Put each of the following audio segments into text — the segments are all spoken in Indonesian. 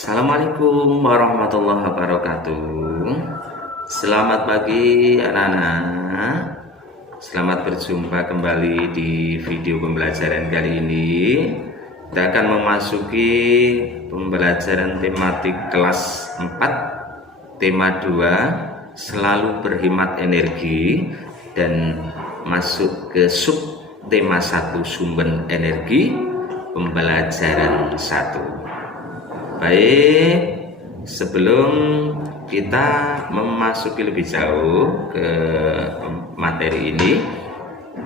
Assalamualaikum warahmatullahi wabarakatuh. Selamat pagi anak-anak. Selamat berjumpa kembali di video pembelajaran kali ini. Kita akan memasuki pembelajaran tematik kelas 4, tema 2, selalu berhemat energi, dan masuk ke sub tema 1, sumber energi, pembelajaran 1. Baik, sebelum kita memasuki lebih jauh ke materi ini,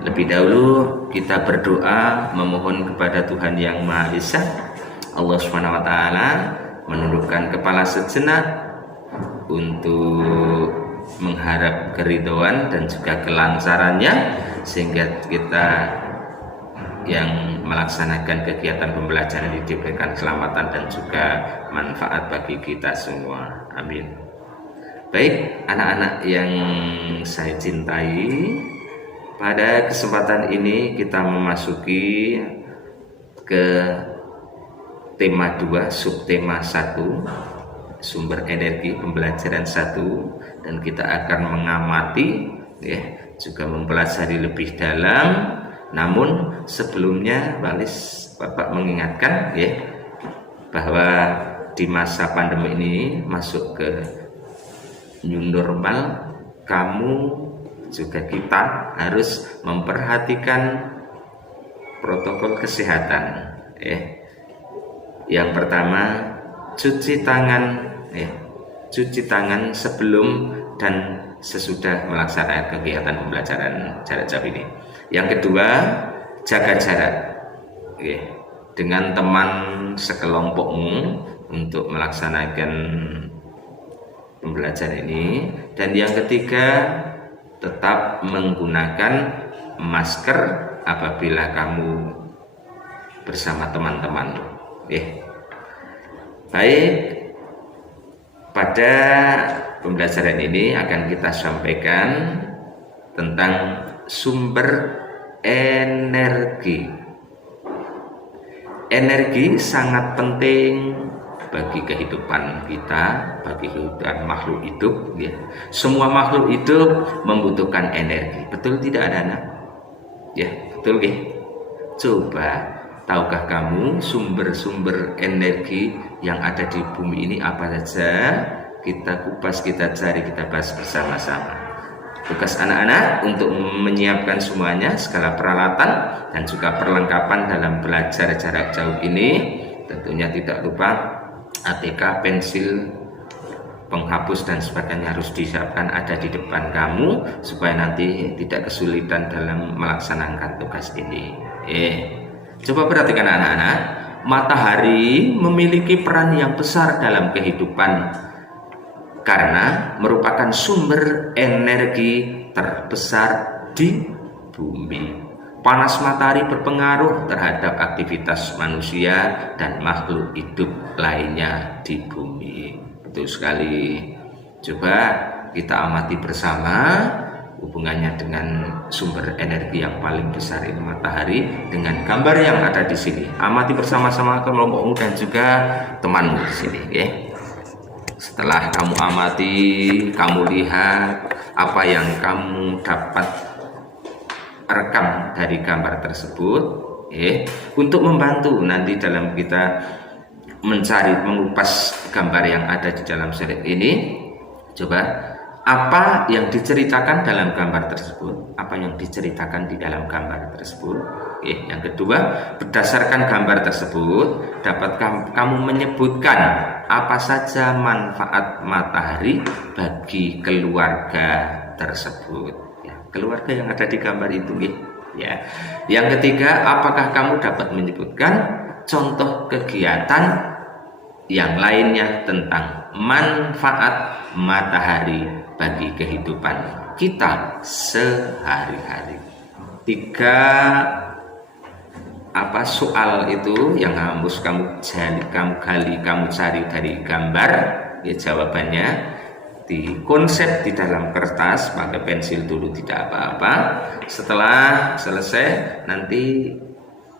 lebih dahulu kita berdoa memohon kepada Tuhan Yang Maha Esa, Allah Subhanahu wa Ta'ala, menundukkan kepala sejenak untuk mengharap keridhaan dan juga kelancarannya, sehingga kita yang melaksanakan kegiatan pembelajaran diberikan keselamatan dan juga manfaat bagi kita semua. Amin. Baik, anak-anak yang saya cintai, pada kesempatan ini kita memasuki ke tema 2, subtema 1, sumber energi, pembelajaran 1, dan kita akan mengamati juga mempelajari lebih dalam. Namun sebelumnya Bapak mengingatkan bahwa di masa pandemi ini masuk ke new normal, kamu juga kita harus memperhatikan protokol kesehatan. Yang pertama, cuci tangan sebelum dan sesudah melaksanakan kegiatan pembelajaran jarak jauh ini. Yang kedua, jaga jarak dengan teman sekelompokmu untuk melaksanakan pembelajaran ini. Dan yang ketiga, tetap menggunakan masker apabila kamu bersama teman-teman. Baik, pada pembelajaran ini akan kita sampaikan tentang sumber energi. Energi sangat penting bagi kehidupan kita, bagi kehidupan makhluk hidup. Semua makhluk hidup membutuhkan energi. Betul tidak, anak-anak? Betul. Coba, tahukah kamu sumber-sumber energi yang ada di bumi ini apa saja? Kita kupas, kita cari, kita bahas bersama-sama. Tugas anak-anak untuk menyiapkan semuanya, segala peralatan dan juga perlengkapan dalam belajar jarak jauh ini. Tentunya tidak lupa ATK, pensil, penghapus dan sebagainya harus disiapkan ada di depan kamu, supaya nanti tidak kesulitan dalam melaksanakan tugas ini. Coba perhatikan anak-anak, matahari memiliki peran yang besar dalam kehidupan karena merupakan sumber energi terbesar di bumi. Panas matahari berpengaruh terhadap aktivitas manusia dan makhluk hidup lainnya di bumi. Betul sekali. Coba kita amati bersama hubungannya dengan sumber energi yang paling besar ini, matahari, dengan gambar yang ada di sini. Amati bersama-sama kelompokmu dan juga temanmu di sini, Setelah kamu amati, kamu lihat apa yang kamu dapat rekam dari gambar tersebut, untuk membantu nanti dalam kita mencari, mengupas gambar yang ada di dalam slide ini. Coba, apa yang diceritakan dalam gambar tersebut? Apa yang diceritakan di dalam gambar tersebut? Yang kedua, berdasarkan gambar tersebut, dapat kamu menyebutkan apa saja manfaat matahari bagi keluarga tersebut. Keluarga yang ada di gambar itu. Yang ketiga, apakah kamu dapat menyebutkan contoh kegiatan yang lainnya tentang manfaat matahari bagi kehidupan kita sehari-hari. 3 soal itu yang harus kamu cari dari gambar, jawabannya di konsep di dalam kertas, pakai pensil dulu, tidak apa-apa. Setelah selesai nanti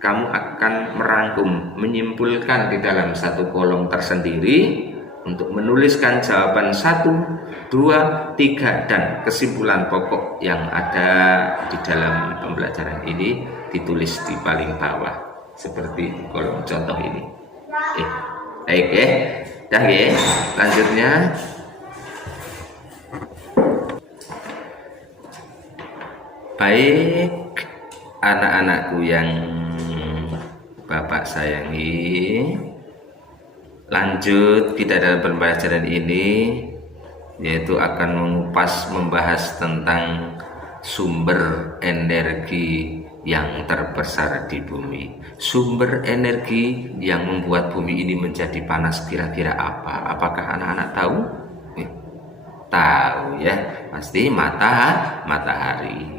kamu akan merangkum, menyimpulkan di dalam satu kolom tersendiri untuk menuliskan jawaban 1, 2, 3 dan kesimpulan pokok yang ada di dalam pembelajaran ini ditulis di paling bawah seperti kolom contoh ini. Baik ya. Dah ya. Lanjutnya baik anak-anakku yang Bapak sayangi, lanjut kita dalam pembelajaran ini yaitu akan mengupas membahas tentang sumber energi yang terbesar di bumi. Sumber energi yang membuat bumi ini menjadi panas kira-kira apa? Apakah anak-anak tahu? Tahu ya, pasti matahari.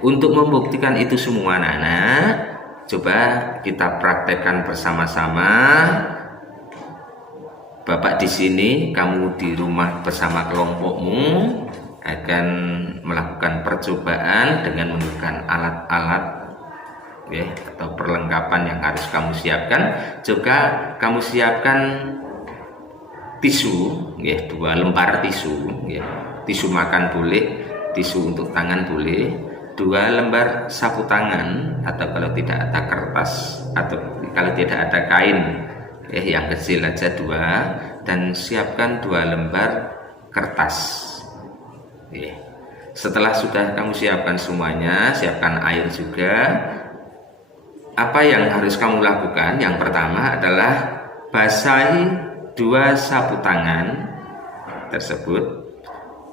Untuk membuktikan itu semua anak-anak, coba kita praktekkan bersama-sama. Bapak di sini, kamu di rumah bersama kelompokmu akan melakukan percobaan dengan menggunakan alat-alat ya, atau perlengkapan yang harus kamu siapkan. Juga kamu siapkan tisu ya, 2 lembar tisu ya. Tisu makan boleh, tisu untuk tangan boleh, 2 lembar sapu tangan, atau kalau tidak ada kertas atau kalau tidak ada kain yang kecil aja 2, dan siapkan 2 lembar kertas. Setelah sudah kamu siapkan semuanya, siapkan air juga. Apa yang harus kamu lakukan? Yang pertama adalah basahi 2 sapu tangan tersebut,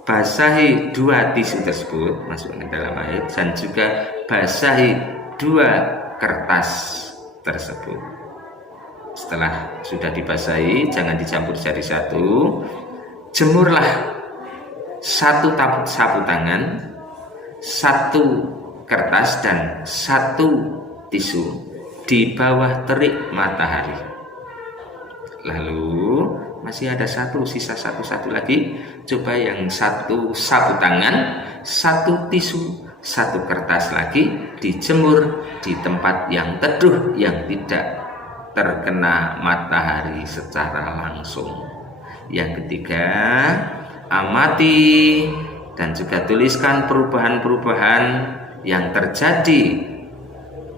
basahi 2 tisu tersebut, masukkan ke dalam air, dan juga basahi 2 kertas tersebut. Setelah sudah dibasahi, jangan dicampur jadi satu, jemurlah 1 sapu tangan, 1 kertas dan 1 tisu di bawah terik matahari. Lalu masih ada sisa satu lagi. Coba yang 1 sapu tangan, 1 tisu, 1 kertas lagi dijemur di tempat yang teduh yang tidak terkena matahari secara langsung. Yang ketiga, amati dan juga tuliskan perubahan-perubahan yang terjadi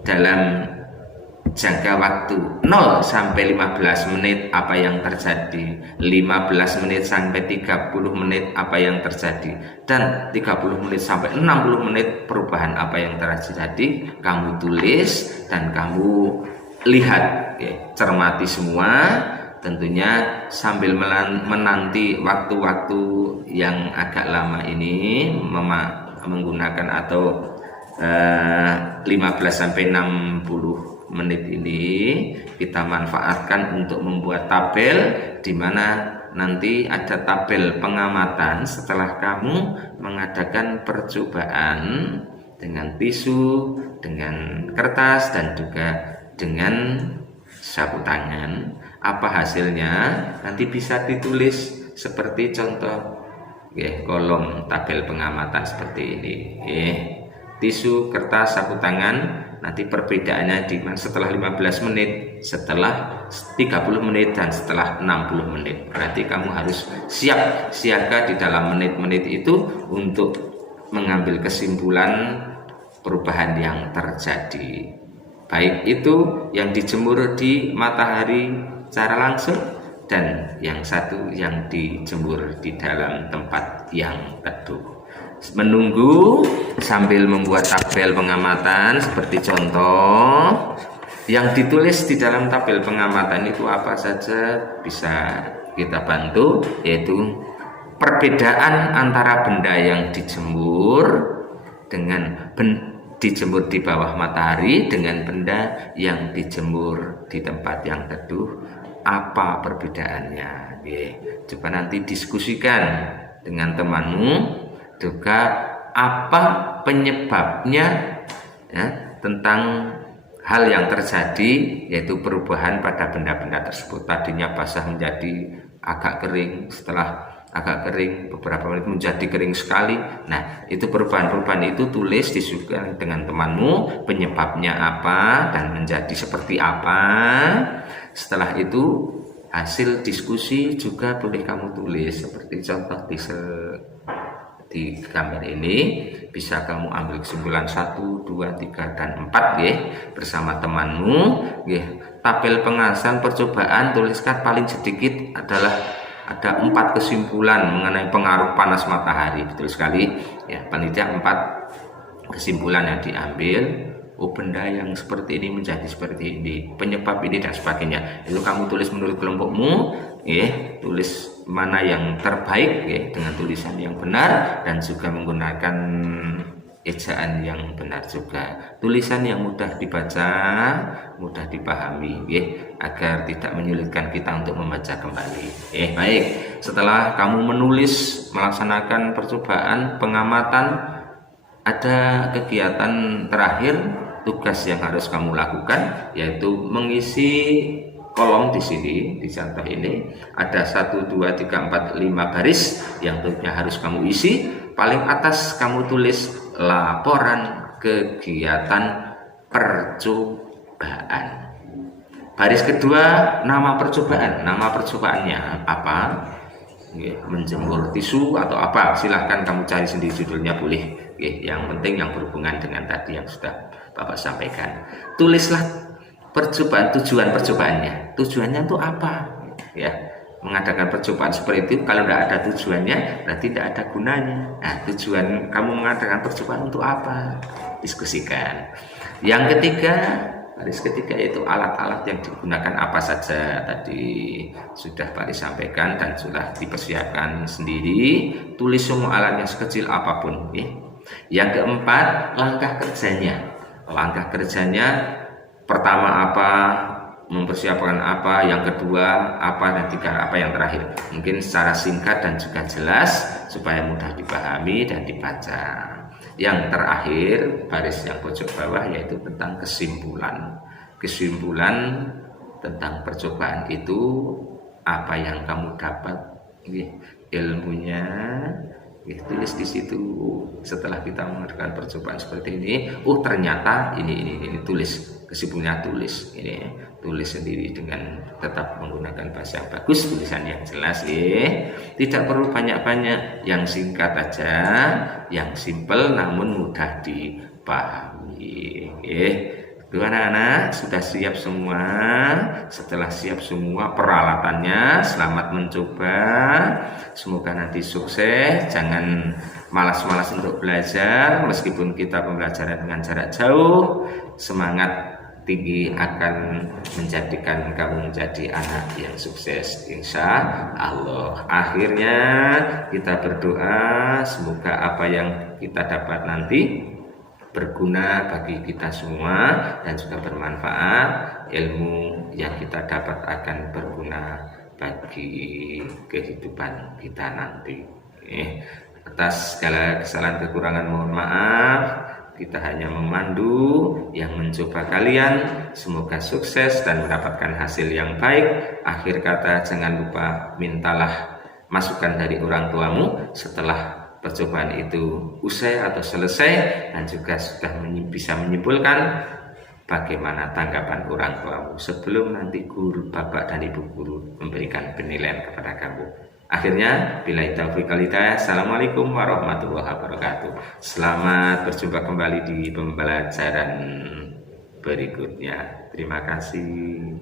dalam jangka waktu 0 sampai 15 menit apa yang terjadi, 15 menit sampai 30 menit apa yang terjadi, dan 30 menit sampai 60 menit perubahan apa yang terjadi. Kamu tulis dan kamu lihat ya, cermati semua. Tentunya sambil menanti waktu-waktu yang agak lama ini menggunakan atau 15 sampai 60 menit ini kita manfaatkan untuk membuat tabel, di mana nanti ada tabel pengamatan setelah kamu mengadakan percobaan dengan tisu, dengan kertas dan juga dengan sapu tangan. Apa hasilnya nanti bisa ditulis seperti contoh kolom tabel pengamatan seperti ini. Tisu, kertas, sapu tangan, nanti perbedaannya di setelah 15 menit, setelah 30 menit dan setelah 60 menit. Berarti kamu harus siap siaga di dalam menit-menit itu untuk mengambil kesimpulan perubahan yang terjadi. Baik itu yang dijemur di matahari secara langsung, dan yang satu yang dijemur di dalam tempat yang teduh. Menunggu sambil membuat tabel pengamatan seperti contoh yang ditulis di dalam tabel pengamatan itu apa saja bisa kita bantu, yaitu perbedaan antara benda yang dijemur dengan dijemur di bawah matahari dengan benda yang dijemur di tempat yang teduh. Apa perbedaannya? Coba nanti diskusikan dengan temanmu. Juga apa penyebabnya ya, tentang hal yang terjadi, yaitu perubahan pada benda-benda tersebut. Tadinya basah menjadi agak kering, setelah agak kering, beberapa menit menjadi kering sekali. Nah, itu perubahan-perubahan itu tulis, diskusikan dengan temanmu penyebabnya apa dan menjadi seperti apa. Setelah itu hasil diskusi juga boleh kamu tulis, seperti contoh di gambar ini bisa kamu ambil kesimpulan 1, 2, 3, dan 4 ya, bersama temanmu ya. Tabel pengawasan percobaan tuliskan paling sedikit adalah ada 4 kesimpulan mengenai pengaruh panas matahari. Betul sekali ya, paling tidak 4 kesimpulan yang diambil. Oh, benda yang seperti ini menjadi seperti ini, penyebab ini dan sebagainya. Itu kamu tulis menurut kelompokmu ya, tulis mana yang terbaik ya, dengan tulisan yang benar dan juga menggunakan ejaan yang benar juga. Tulisan yang mudah dibaca, mudah dipahami ya, agar tidak menyulitkan kita untuk membaca kembali. Baik, setelah kamu menulis, melaksanakan percobaan, pengamatan, ada kegiatan terakhir, tugas yang harus kamu lakukan, yaitu mengisi kolom di sini. Di contoh ini ada 1, 2, 3, 4, 5 baris yang tentunya harus kamu isi. Paling atas kamu tulis laporan kegiatan percobaan. Baris kedua nama percobaan. Nama percobaannya apa? Menjemur tisu atau apa, silahkan kamu cari sendiri judulnya, boleh. Yang penting yang berhubungan dengan tadi yang sudah Bapak sampaikan. Tulislah percobaan, tujuan percobaannya. Tujuannya itu apa? Ya, mengadakan percobaan seperti itu kalau tidak ada tujuannya berarti tidak ada gunanya. Nah, tujuan kamu mengadakan percobaan untuk apa? Diskusikan. Yang ketiga, baris ketiga yaitu alat-alat yang digunakan apa saja. Tadi sudah Pak sampaikan dan sudah dipersiapkan sendiri. Tulis semua alatnya sekecil apapun ya. Yang keempat, langkah kerjanya. Langkah kerjanya pertama apa, mempersiapkan apa, yang kedua apa, dan tiga apa yang terakhir. Mungkin secara singkat dan juga jelas supaya mudah dipahami dan dibaca. Yang terakhir, baris yang pojok bawah, yaitu tentang kesimpulan. Kesimpulan tentang percobaan itu apa yang kamu dapat, ilmunya, tulis di situ. Setelah kita mengadakan percobaan seperti ini, ternyata ini tulis kesimpulannya, tulis ini, tulis sendiri dengan tetap menggunakan bahasa yang bagus, tulisan yang jelas tidak perlu banyak-banyak, yang singkat aja, yang simple namun mudah dipahami. Anak-anak sudah siap semua? Setelah siap semua peralatannya, selamat mencoba. Semoga nanti sukses. Jangan malas-malas untuk belajar, meskipun kita pembelajaran dengan jarak jauh. Semangat tinggi akan menjadikan kamu menjadi anak yang sukses, insya Allah. Akhirnya kita berdoa semoga apa yang kita dapat nanti berguna bagi kita semua dan juga bermanfaat. Ilmu yang kita dapat akan berguna bagi kehidupan kita nanti. Atas segala kesalahan kekurangan mohon maaf. Kita hanya memandu, yang mencoba kalian semoga sukses dan mendapatkan hasil yang baik. Akhir kata, jangan lupa mintalah masukan dari orang tuamu setelah percobaan itu usai atau selesai, dan juga sudah bisa menyimpulkan bagaimana tanggapan orang tuamu sebelum nanti guru, bapak dan ibu guru memberikan penilaian kepada kamu. Akhirnya, bila taufiq wal hidayah. Assalamualaikum warahmatullahi wabarakatuh. Selamat berjumpa kembali di pembelajaran berikutnya. Terima kasih.